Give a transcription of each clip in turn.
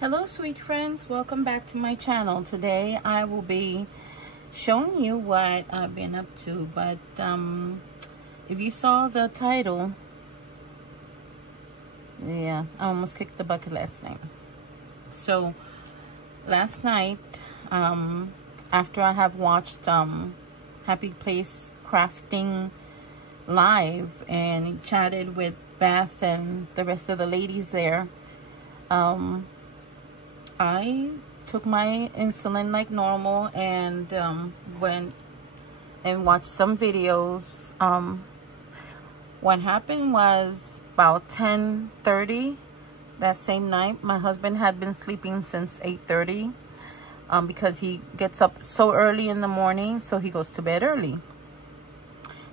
Hello sweet friends, welcome back to my channel. Today I will be showing you what I've been up to, but if you saw the title, yeah, I almost kicked the bucket last night. So last night, after I have watched Happy Place Crafting live and chatted with Beth and the rest of the ladies there, I took my insulin like normal and went and watched some videos. What happened was about 10:30 that same night. My husband had been sleeping since 8:30 because he gets up so early in the morning, so he goes to bed early.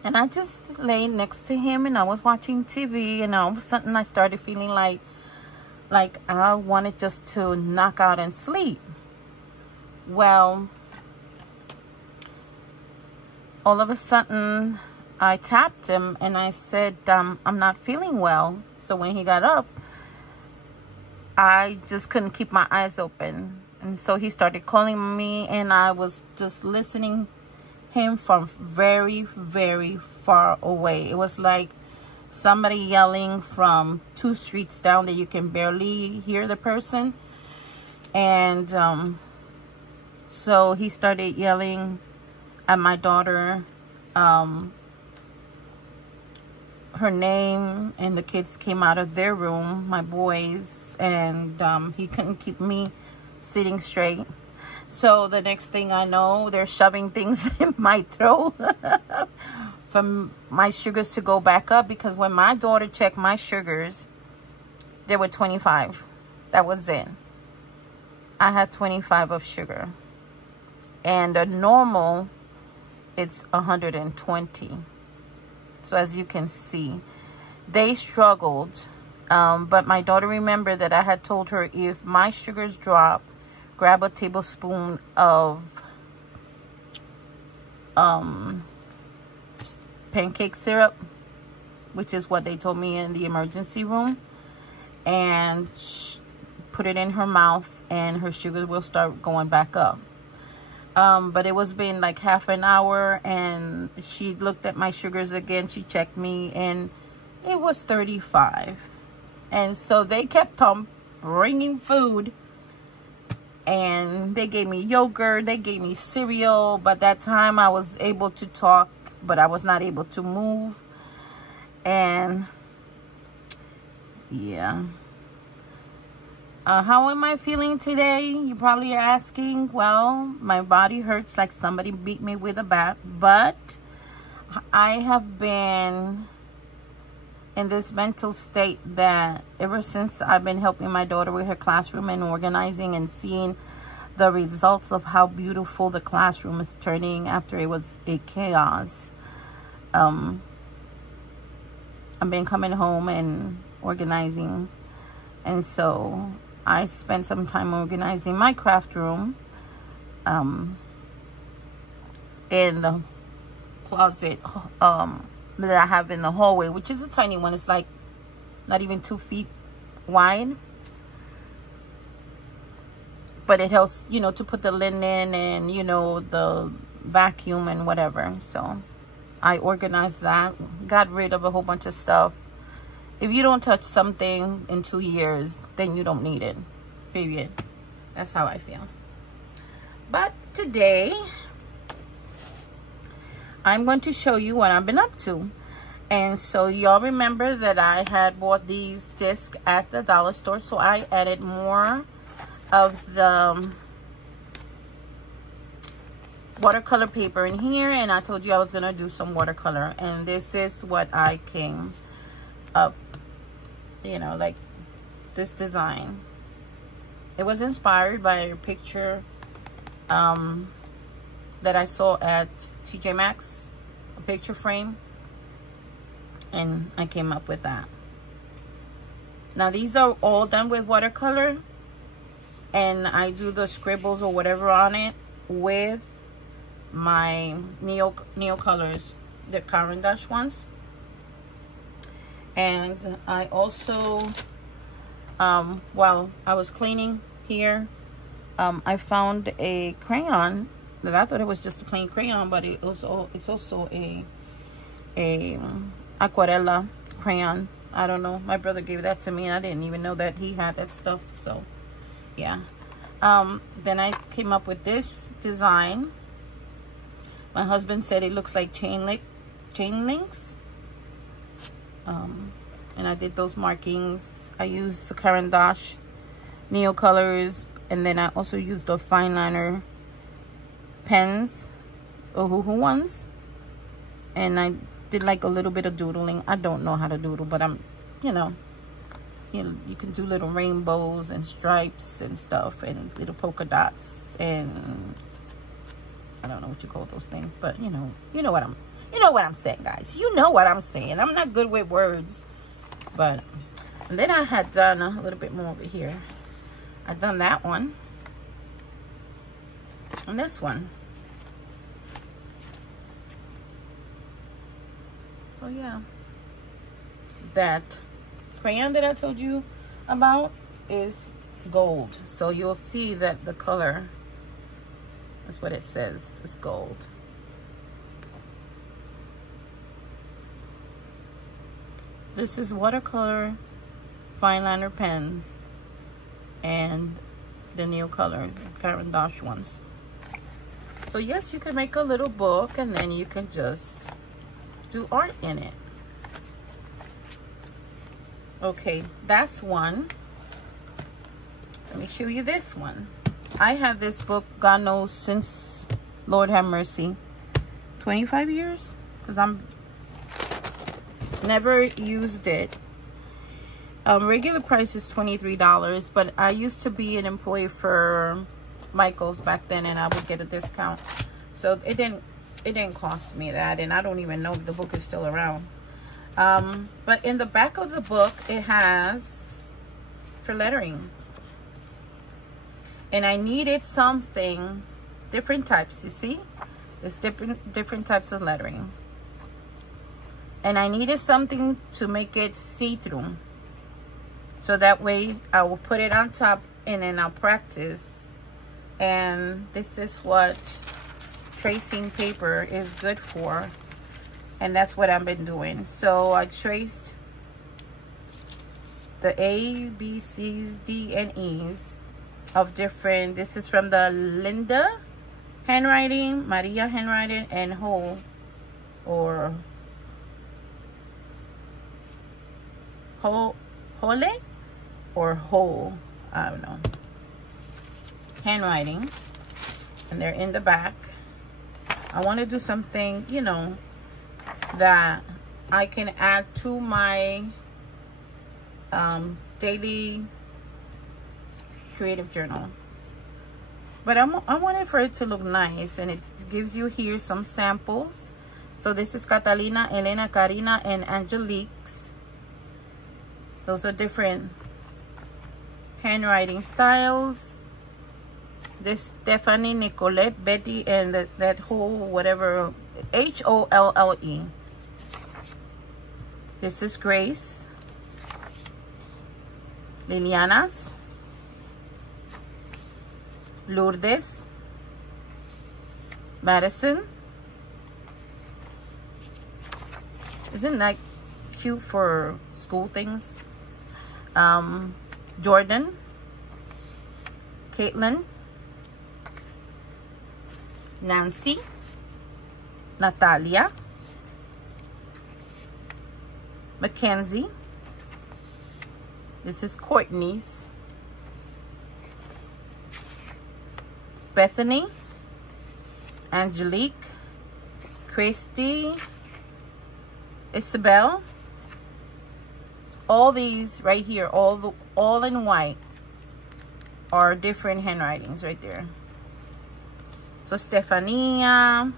And I just lay next to him and I was watching TV, and all of a sudden I started feeling like I wanted just to knock out and sleep. Well, all of a sudden I tapped him and I said, I'm not feeling well. So when he got up, I just couldn't keep my eyes open. And so he started calling me, and I was just listening him from very, very far away. It was like somebody yelling from 2 streets down that you can barely hear the person. And so he started yelling at my daughter her name, and the kids came out of their room, my boys, and he couldn't keep me sitting straight. So the next thing I know, they're shoving things in my throat for my sugars to go back up, because when my daughter checked my sugars, they were 25. That was it. I had 25 of sugar. And the normal, it's 120. So as you can see, they struggled. But my daughter remembered that I had told her, if my sugars drop, grab a tablespoon of pancake syrup, which is what they told me in the emergency room, and put it in her mouth and her sugar will start going back up. But it was been like half an hour, and she looked at my sugars again. She checked me and it was 35. And so they kept on bringing food, and they gave me yogurt, they gave me cereal. But that time I was able to talk, but I was not able to move. And yeah, how am I feeling today? You probably are asking. Well, my body hurts like somebody beat me with a bat, but I have been in this mental state that ever since I've been helping my daughter with her classroom and organizing and seeing the results of how beautiful the classroom is turning after it was a chaos. I've been coming home and organizing, and so I spent some time organizing my craft room in the closet that I have in the hallway, which is a tiny one. It's like not even 2 feet wide, but it helps, you know, to put the linen and, you know, the vacuum and whatever. So I organized that, got rid of a whole bunch of stuff. If you don't touch something in 2 years, then you don't need it, period. That's how I feel. But today I'm going to show you what I've been up to. And so y'all remember that I had bought these discs at the dollar store, so I added more of the watercolor paper in here, and I told you I was gonna do some watercolor, and this is what I came up, you know, like this design. It was inspired by a picture that I saw at TJ Maxx, a picture frame, and I came up with that. Now these are all done with watercolor, and I do the scribbles or whatever on it with my Neo colors, the Caran d'Ache ones. And I also while I was cleaning here, I found a crayon that I thought it was just a plain crayon, but it's also a aquarella crayon. I don't know, my brother gave that to me and I didn't even know that he had that stuff. So yeah, then I came up with this design. My husband said it looks like chain links, and I did those markings. I used the Caran d'Ache Neo colors, and then I also used the fine liner pens, Ohuhu ones, and I did like a little bit of doodling. I don't know how to doodle, but I'm, you can do little rainbows and stripes and stuff and little polka dots, and I don't know what you call those things, but you know what I'm saying, guys. You know what I'm saying. I'm not good with words, but and then I had done a little bit more over here. I've done that one and this one. So yeah, that crayon that I told you about is gold. So you'll see that the color, that's what it says, it's gold. This is watercolor fine liner pens and the Neo color Caran d'Ache ones. So yes, you can make a little book and then you can just do art in it. Okay, that's one. Let me show you this one. I have this book, God knows, since, Lord have mercy, 25 years, because I'm never used it. Regular price is $23, but I used to be an employee for Michael's back then, and I would get a discount, so it didn't cost me that, and I don't even know if the book is still around. But in the back of the book, it has for lettering, and I needed something, different types, you see, there's different types of lettering, and I needed something to make it see-through, so that way I will put it on top and then I'll practice. And this is what tracing paper is good for, and that's what I've been doing. So I traced the A, B, C's, D, and E's of different, this is from the Linda handwriting, Maria handwriting, and Hole I don't know, handwriting, and they're in the back. I want to do something, you know, that I can add to my daily creative journal, but I want it for it to look nice, and it gives you here some samples. So this is Catalina, Elena, Karina, and Angelique's. Those are different handwriting styles. This Stephanie, Nicolette, Betty, and that whole whatever, H-O-L-L-E. This is Grace, Liliana's, Lourdes, Madison. Isn't that cute for school things? Jordan, Caitlin, Nancy, Natalia, Mackenzie. This is Courtney's, Bethany, Angelique, Christy, Isabel. All these right here, all in white, are different handwritings right there. So Stefania,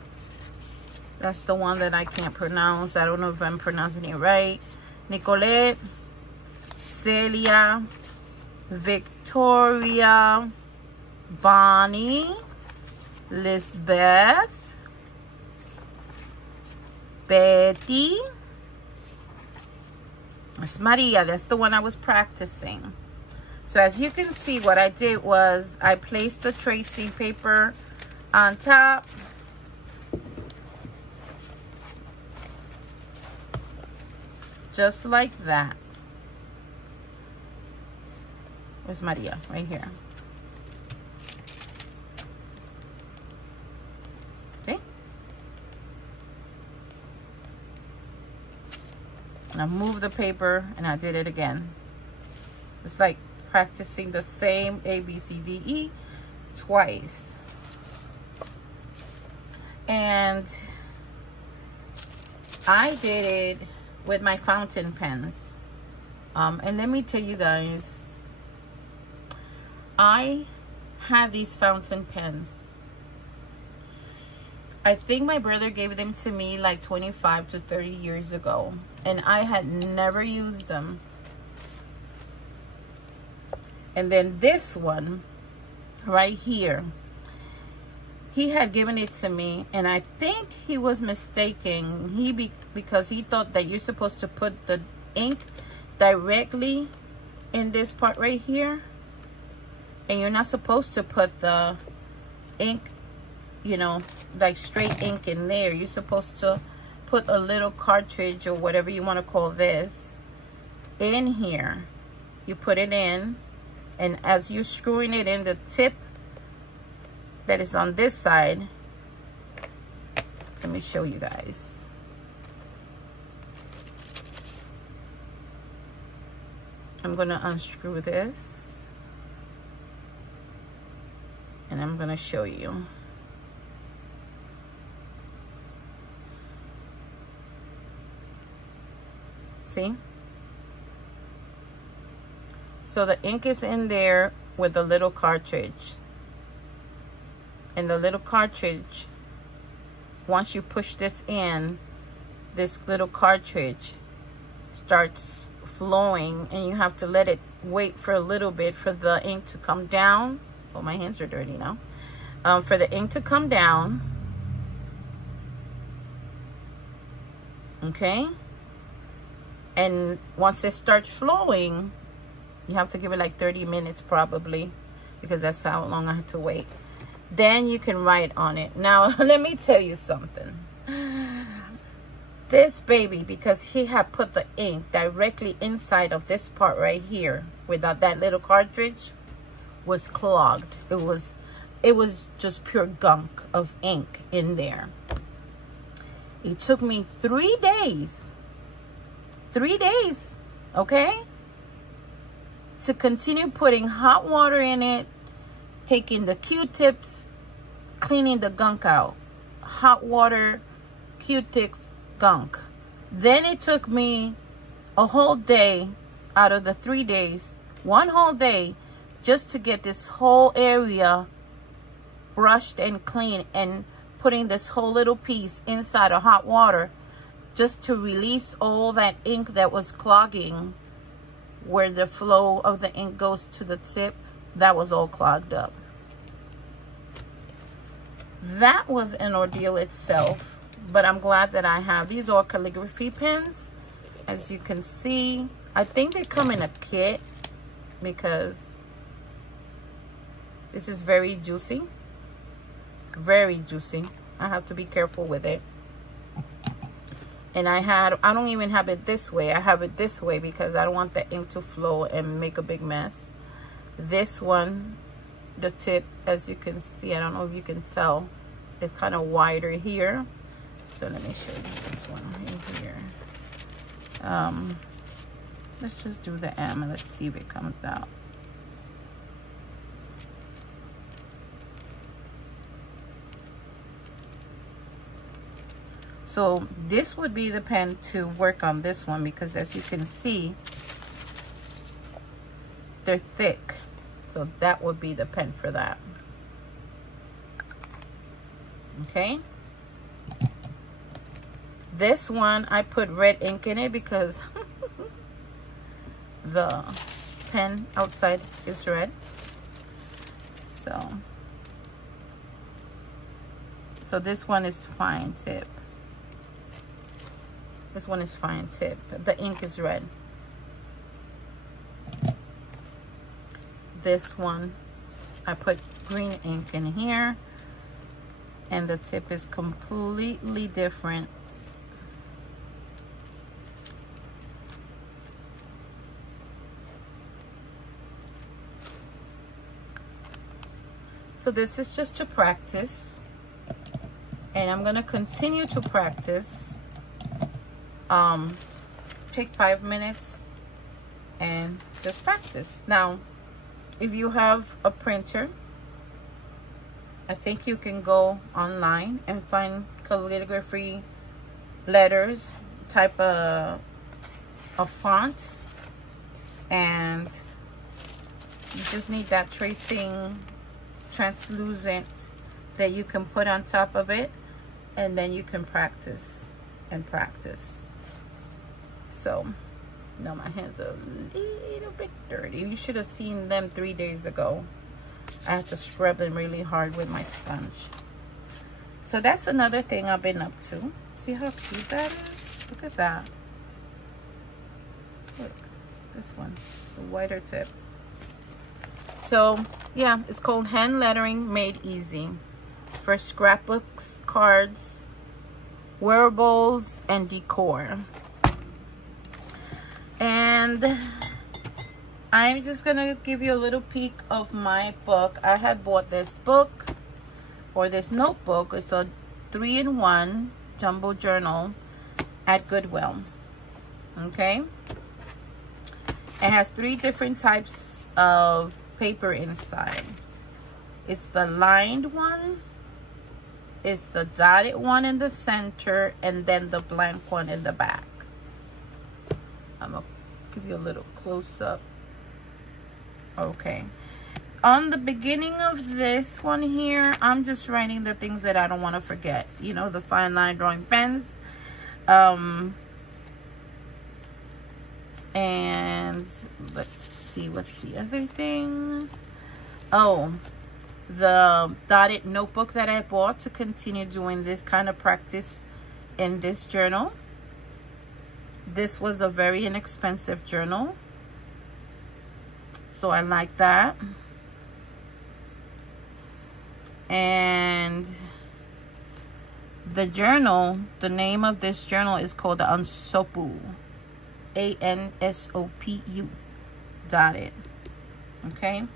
that's the one that I can't pronounce. I don't know if I'm pronouncing it right. Nicolette, Celia, Victoria, Bonnie, Lisbeth, Betty. It's Maria. That's the one I was practicing. So as you can see, what I did was I placed the tracing paper on top. Just like that. Where's Maria? Right here. See? And I moved the paper and I did it again. It's like practicing the same A, B, C, D, E twice. And I did it with my fountain pens. And let me tell you guys, I have these fountain pens. I think my brother gave them to me like 25 to 30 years ago, and I had never used them. And then this one right here, he had given it to me, and I think he was mistaken. Because he thought that you're supposed to put the ink directly in this part right here, and you're not supposed to put the ink, you know, like straight ink in there. You're supposed to put a little cartridge or whatever you want to call this in here. You put it in, and as you're screwing it in, the tip that is on this side, let me show you guys. I'm going to unscrew this, and I'm going to show you. See? So the ink is in there with the little cartridge. And the little cartridge, once you push this in, this little cartridge starts flowing, and you have to let it wait for a little bit for the ink to come down. Oh, my hands are dirty now. For the ink to come down. Okay? And once it starts flowing, you have to give it like 30 minutes probably, because that's how long I have to wait. Then you can write on it. Now, let me tell you something. This baby, because he had put the ink directly inside of this part right here, without that little cartridge, was clogged. It was just pure gunk of ink in there. It took me 3 days. 3 days, okay? To continue putting hot water in it, taking the Q-tips, cleaning the gunk out. Hot water, Q-tips, gunk. Then it took me a whole day out of the 3 days, 1 whole day, just to get this whole area brushed and clean, and putting this whole little piece inside of hot water just to release all that ink that was clogging where the flow of the ink goes to the tip. That was all clogged up. That was an ordeal itself, but I'm glad that I have. These are calligraphy pens. As you can see, I think they come in a kit because this is very juicy. Very juicy. I have to be careful with it. And I don't even have it this way. I have it this way because I don't want the ink to flow and make a big mess. This one, the tip, as you can see, I don't know if you can tell, it's kind of wider here. So let me show you this one right here. Let's just do the M and let's see if it comes out. So this would be the pen to work on this one, because as you can see, they're thick. So that would be the pen for that. Okay. This one, I put red ink in it because the pen outside is red. So this one is fine tip. This one is fine tip. The ink is red. this one, I put green ink in here, and the tip is completely different. So this is just to practice, and I'm gonna continue to practice. Take 5 minutes and just practice. Now, if you have a printer, I think you can go online and find calligraphy letters, type a font, and you just need that tracing translucent that you can put on top of it, and then you can practice and practice. So now my hands are a little bit dirty. You should have seen them 3 days ago. I had to scrub them really hard with my sponge. So that's another thing I've been up to. See how cute that is? Look at that. Look, this one, the whiter tip. So yeah, it's called Hand Lettering Made Easy for scrapbooks, cards, wearables, and decor. And I'm just gonna give you a little peek of my book. I had bought this book, or this notebook. It's a 3-in-1 jumbo journal at Goodwill. Okay, it has 3 different types of paper inside. It's the lined one, it's the dotted one in the center, and then the blank one in the back. I'm gonna give you a little close-up. Okay, on the beginning of this one here, I'm just writing the things that I don't want to forget, you know, the fine line drawing pens. And let's see, what's the other thing? Oh, the dotted notebook that I bought to continue doing this kind of practice in this journal. This was a very inexpensive journal, so I like that. And the journal, the name of this journal is called the Ansopu, A-N-S-O-P-U, dotted. Okay,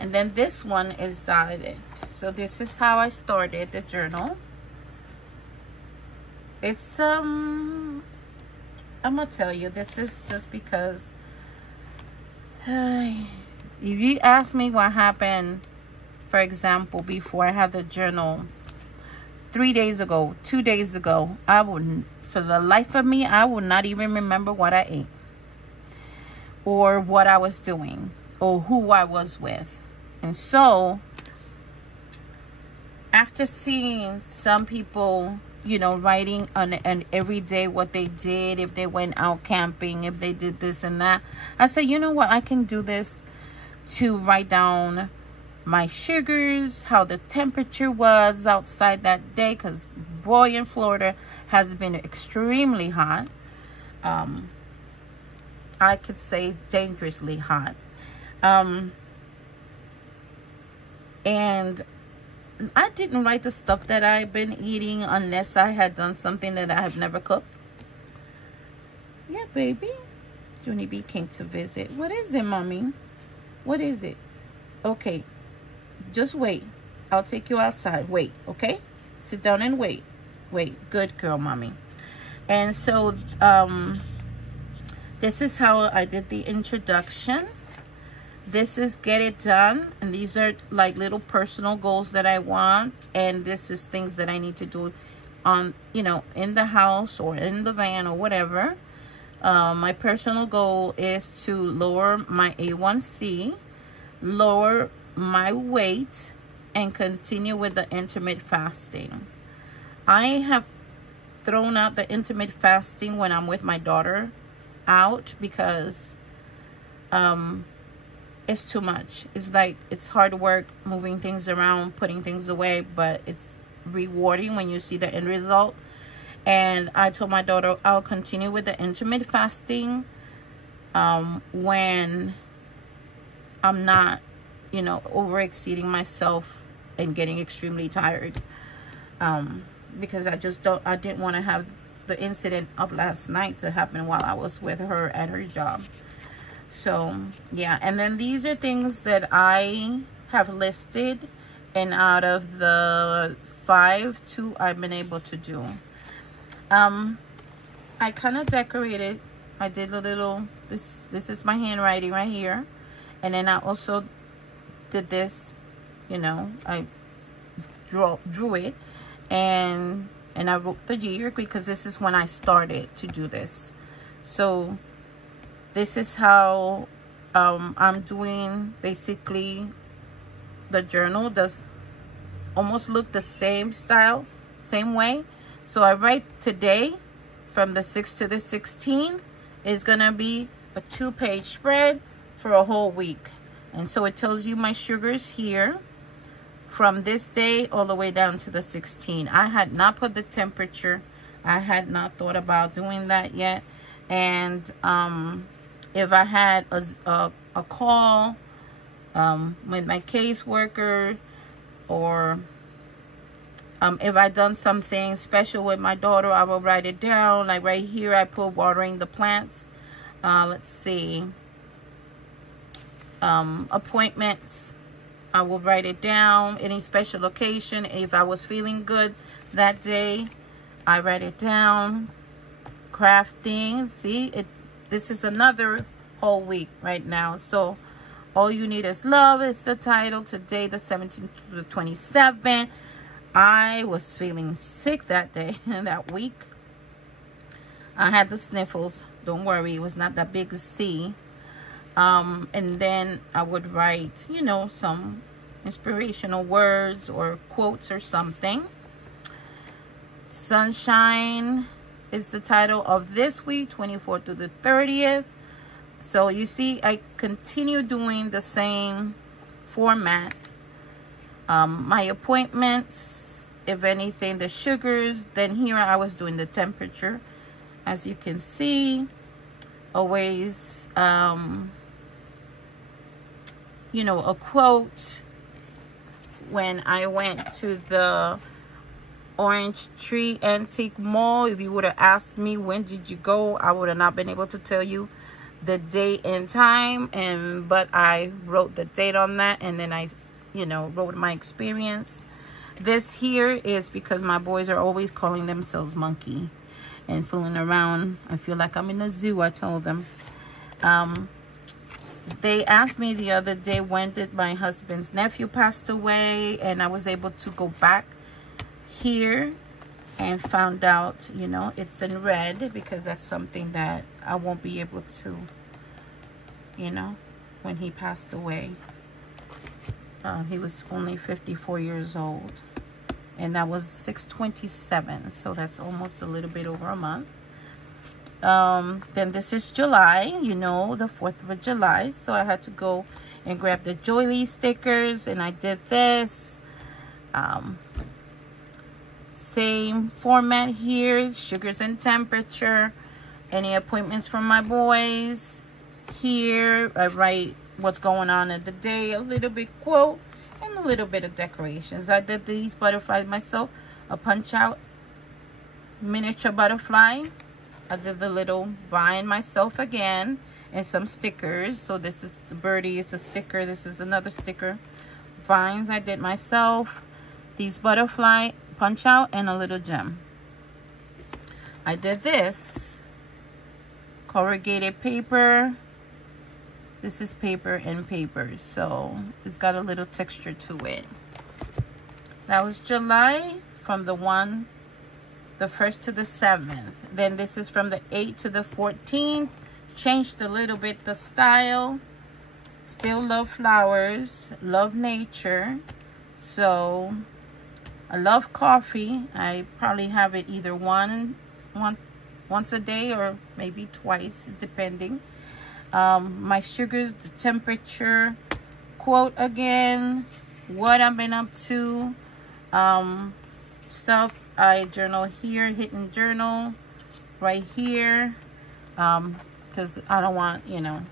and then this one is dotted. So this is how I started the journal. It's I'm gonna tell you, this is just because if you ask me what happened, for example, before I had the journal 3 days ago, 2 days ago, I wouldn't, for the life of me, I would not even remember what I ate, or what I was doing, or who I was with. And so after seeing some people, you know, writing on and every day what they did, if they went out camping, if they did this and that, I said, you know what, I can do this to write down my sugars, how the temperature was outside that day, because boy, in Florida has been extremely hot. I could say dangerously hot. And I didn't write the stuff that I've been eating unless I had done something that I have never cooked. Yeah, baby. Junie B came to visit. What is it, mommy? What is it? Okay, just wait. I'll take you outside. Wait, okay? Sit down and wait. Wait, good girl, mommy. And so, this is how I did the introduction. This is get it done, and these are like little personal goals that I want, and this is things that I need to do on, you know, in the house or in the van or whatever. My personal goal is to lower my A1C, lower my weight, and continue with the intermittent fasting. I have thrown out the intermittent fasting when I'm with my daughter out, because it's too much. It's like, it's hard work moving things around, putting things away, but it's rewarding when you see the end result. And I told my daughter I'll continue with the intermittent fasting when I'm not, you know, over exceeding myself and getting extremely tired. Because I didn't want to have the incident of last night to happen while I was with her at her job. So yeah, and then these are things that I have listed, and out of the 5, 2 I've been able to do. I kind of decorated. I did a little, this is my handwriting right here, and then I also did this, you know, I drew it, and I wrote the year because this is when I started to do this. So this is how I'm doing. Basically, the journal does almost look the same style, same way. So I write today from the 6th to the 16th is gonna be a 2-page spread for a whole week. And so it tells you my sugars here from this day all the way down to the 16th. I had not put the temperature. I had not thought about doing that yet. And if I had a call with my caseworker, or if I done something special with my daughter, I will write it down. Like right here, I put watering the plants. Let's see. Appointments, I will write it down. Any special occasion, if I was feeling good that day, I write it down. Crafting, see, this is another whole week right now. So all you need is love is the title. Today, the 17th to the 27th. I was feeling sick that day and that week. I had the sniffles. Don't worry, it was not that big a C. And then I would write, you know, some inspirational words or quotes or something. Sunshine is the title of this week, 24th to the 30th. So you see, I continue doing the same format. My appointments, if anything, the sugars. Then here I was doing the temperature. As you can see, always, you know, a quote. When I went to the Orange Tree Antique Mall, if you would have asked me when did you go, I would have not been able to tell you the date and time, but I wrote the date on that, and then I, you know, wrote my experience. This here is because my boys are always calling themselves Monkey and fooling around. I feel like I'm in a zoo, I told them. They asked me the other day, when did my husband's nephew passed away? And I was able to go back here and found out, you know, it's in red because that's something that I won't be able to, you know, when he passed away. He was only 54 years old. And that was 6/27. So that's almost a little bit over a month. Then this is July, you know, the 4th of July. So I had to go and grab the Joyly stickers, and I did this. Same format here, sugars and temperature. Any appointments from my boys. Here I write what's going on in the day, a little bit quote, and a little bit of decorations. I did these butterflies myself, a punch out miniature butterfly. I did the little vine myself again, and some stickers. So this is the birdie, it's a sticker. This is another sticker. Vines I did myself. These butterfly punch out and a little gem. I did this corrugated paper. This is paper and paper, so it's got a little texture to it. That was July, from the 1st to the 7th. Then this is from the 8th to the 14th. Changed a little bit the style. Still love flowers, love nature. So I love coffee. I probably have it either once a day or maybe twice, depending. My sugars, the temperature, quote again, what I've been up to, stuff. I journal here, hidden journal right here, because I don't want, you know,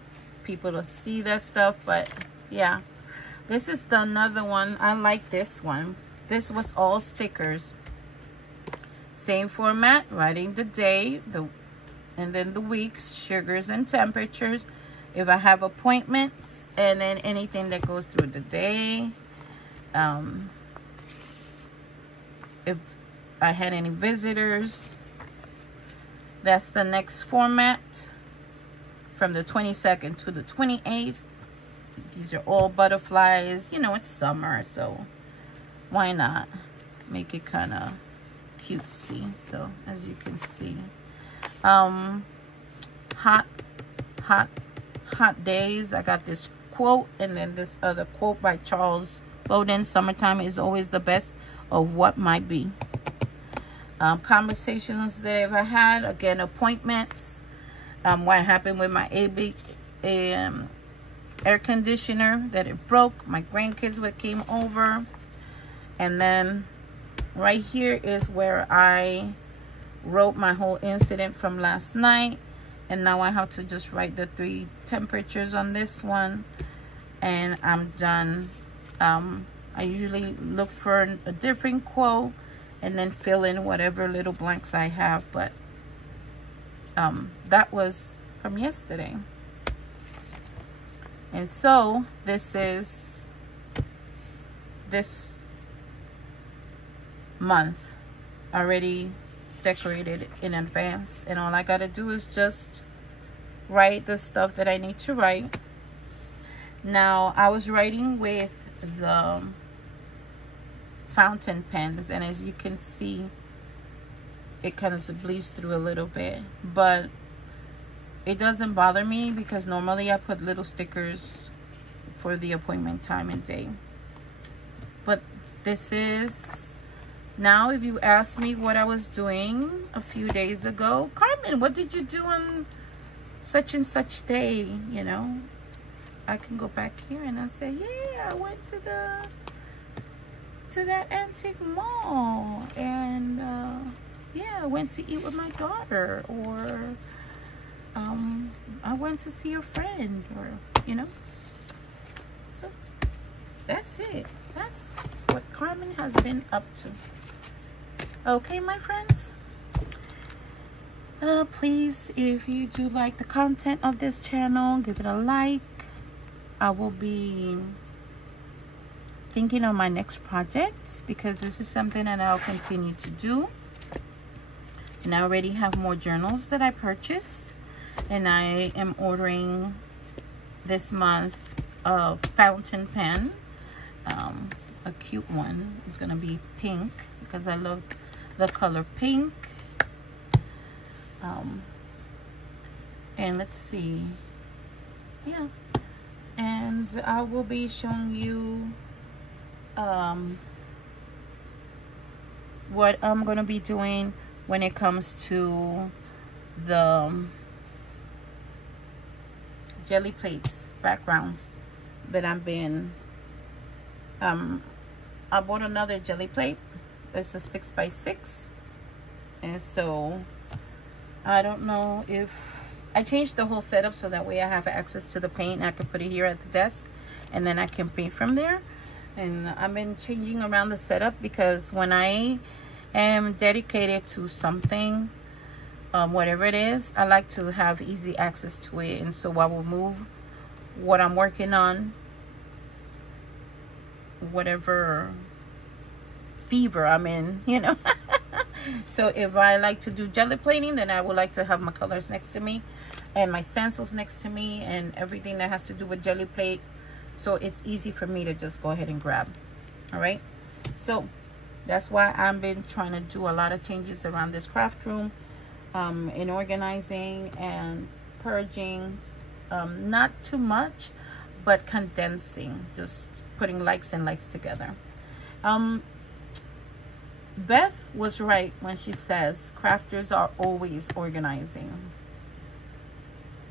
people to see that stuff, but Yeah, this is the another one. I like this one. This was all stickers. Same format, writing the day, and then the weeks, sugars and temperatures, if I have appointments, and then anything that goes through the day. If I had any visitors. That's the next format, from the 22nd to the 28th. These are all butterflies. You know, it's summer, so why not make it kind of cutesy? So as you can see, hot days. I got this quote, and then this other quote by Charles Bowden: summertime is always the best of what might be. Conversations that I've had, again, appointments, what happened with my air conditioner, that it broke, my grandkids came over. And then right here is where I wrote my whole incident from last night, and now I have to just write the 3 temperatures on this one, and I'm done. I usually look for a different quote and then fill in whatever little blanks I have, but that was from yesterday. And so this is this month already decorated in advance, and all I gotta do is just write the stuff that I need to write. Now, I was writing with the fountain pens, and as you can see, it kind of bleeds through a little bit, but it doesn't bother me because normally I put little stickers for the appointment time and day. But this is, now if you ask me what I was doing a few days ago, Carmen, what did you do on such and such day, you know, I can go back here and I say, yeah, I went to that antique mall, and yeah, I went to eat with my daughter, or I went to see a friend, or you know. So that's it. That's what Carmen has been up to. Okay, my friends, please, if you do like the content of this channel, give it a like. I will be thinking on my next project, because this is something that I'll continue to do. And I already have more journals that I purchased, and I am ordering this month a fountain pen, a cute one. It's gonna be pink because I love the color pink. And let's see, yeah, and I will be showing you what I'm gonna be doing when it comes to the jelly plates backgrounds that I've been I bought another jelly plate. It's a 6x6, and so I don't know if I changed the whole setup so that way I have access to the paint. I can put it here at the desk, and then I can paint from there. And I've been changing around the setup because when I am dedicated to something, whatever it is, I like to have easy access to it. And so I will move what I'm working on, whatever fever I'm in, you know. So if I like to do jelly plating, then I would like to have my colors next to me and my stencils next to me and everything that has to do with jelly plate, so it's easy for me to just go ahead and grab. All right, so that's why I've been trying to do a lot of changes around this craft room, in organizing and purging, not too much, but condensing, just putting likes and likes together. Beth was right when she says crafters are always organizing.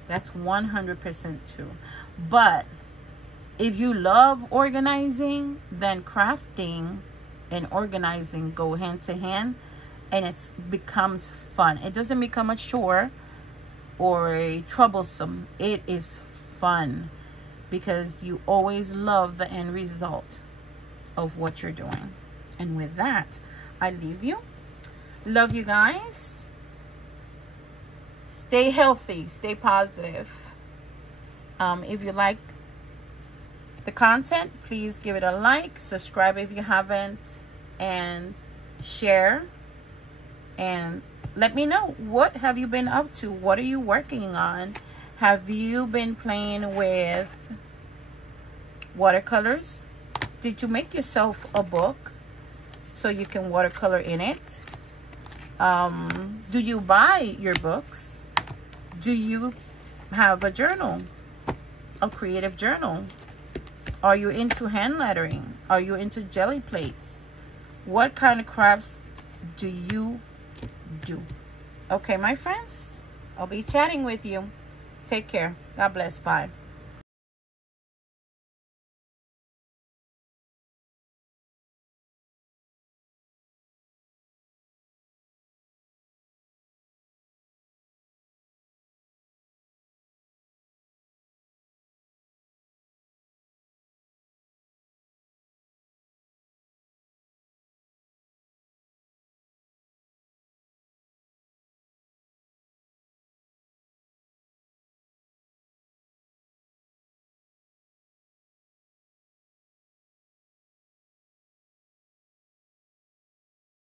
That's 100% true. But if you love organizing, then crafting and organizing go hand to hand, and it becomes fun. It doesn't become a chore or a troublesome. It is fun because you always love the end result of what you're doing. And with that, I leave you. Love you guys. Stay healthy, stay positive. If you like the content, please give it a like, subscribe if you haven't, and share. And let me know, what have you been up to? What are you working on? Have you been playing with watercolors? Did you make yourself a book so you can watercolor in it? Do you buy your books? Do you have a journal, a creative journal? Are you into hand lettering? Are you into jelly plates? What kind of crafts do you do? Okay, my friends, I'll be chatting with you. Take care. God bless. Bye.